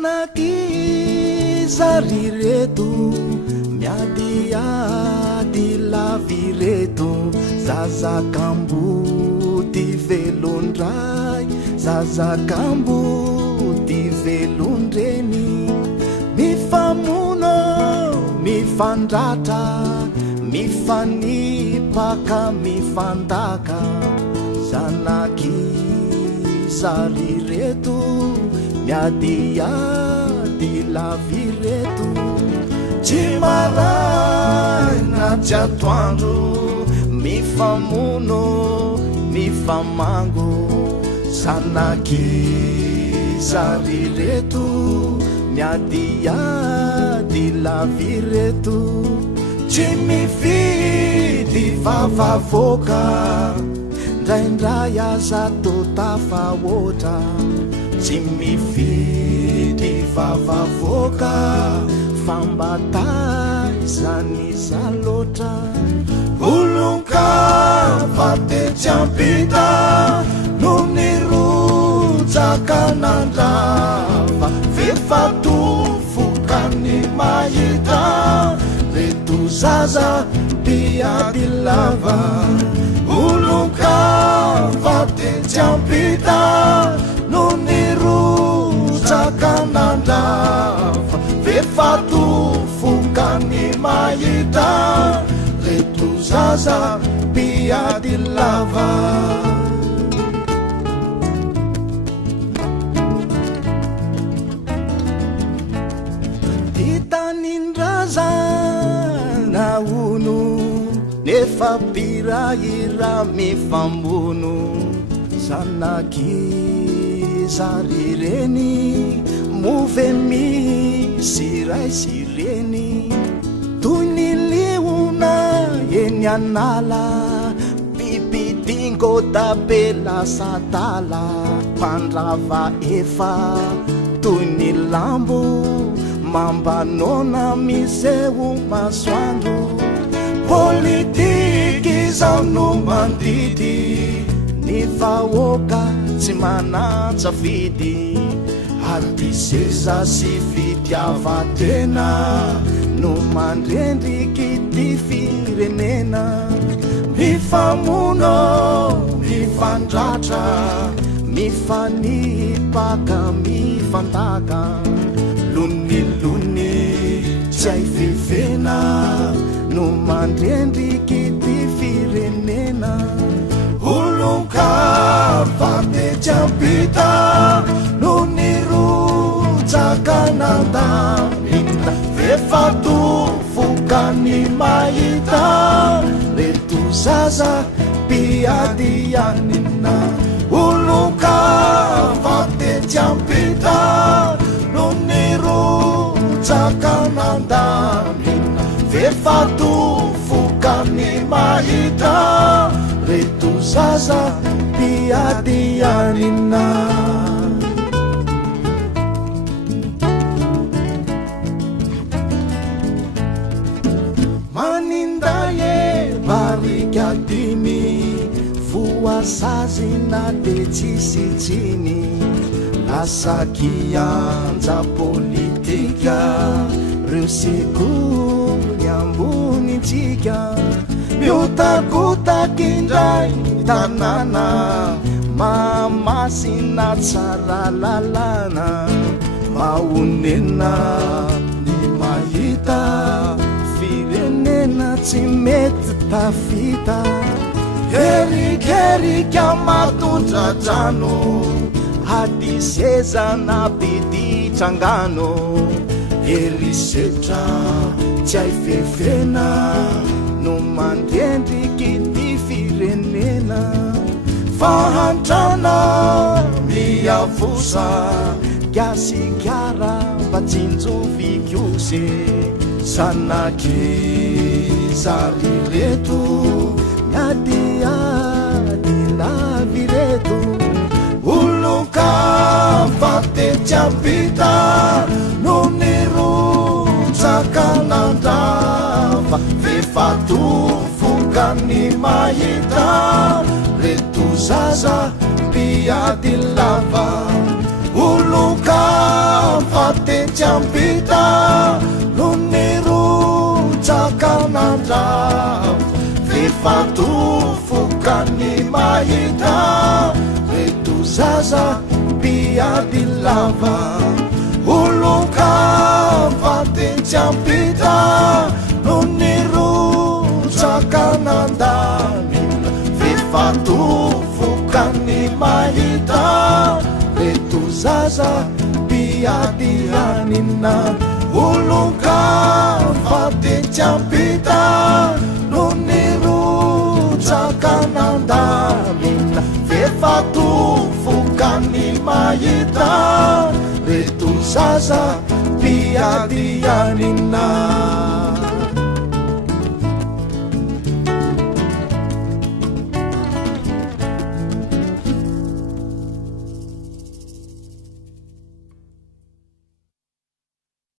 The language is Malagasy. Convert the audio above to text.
Sanakizary reto miadiady lavy reto zazakambo ty velondray zazakambo ty velondreny mifamono mifandratra mifanipaka mifandaka Sanakizary reto miadiady lavy reto tsy maraina tsy atoandro mifamono mifamango Sanakizary reto miadiady lavy reto tsy mifidy vavavoaka ndraindray aza totafahoatra tsy mifidy vavavoaka fambatazany zaloatra olonka tetsy ampita no nirotsaka nandrava vefatofokany mahita reto zaza mpiady lava olonka tetsy ampita no nirotsaka nandrava vefatofokany mahita reto zaza mpiady lava titanindraza naono nefa pirahira mifambono Sanakizary reny move misy raisy reny toy ny leona eny anala bibidingo tabela satala mpandrava efa toy ny lambo mambanona miseho masoandro politiky zao no mandidy ny vahoaka tsy manatsa fidy adiseza sy fitiavatena no mandrendriky ty firenena mifamono mifandratra mifanipaka mifandaka lonilony tsy hay fefena no mandrendriky ty firenena olonka tetsy ampita no nirotsaka nandamina vefatofokany mahita reto zaza mpiady anina olonka tetsy ampita no nirotsaka nandamina vefatofokany mahita reto zaza mpiady anina manindaye barika dimy voasazina de tsisy tsiny lasakianja politika reo sekoly ambonitsika miotakotaki-ndray tanàna mamasina tsara lalàna mahonena ny mahita firenena tsy mety tafita herikerika matondradrano hadiseza na biditrangano herisetra tsy hay fefena no mandrendriky ty firenena fahantrana miavosa gasikara mba tsinjovikyose Sanakizary reto miadiady lavy reto olonka tetsy ampita no nirotsaka nandrava vefatofokany mahita reto zaza mpiady lava olonka tiampita no nirotsakanandravo fifatofokany mahita reto zaza piady lava oloka fatentiampita no nirotsakanandamina fifatofokany mahita reto zaza piady anina oloka fatentiampita no nirotsakanandamina fifatofokany mahita reto zaza piady anina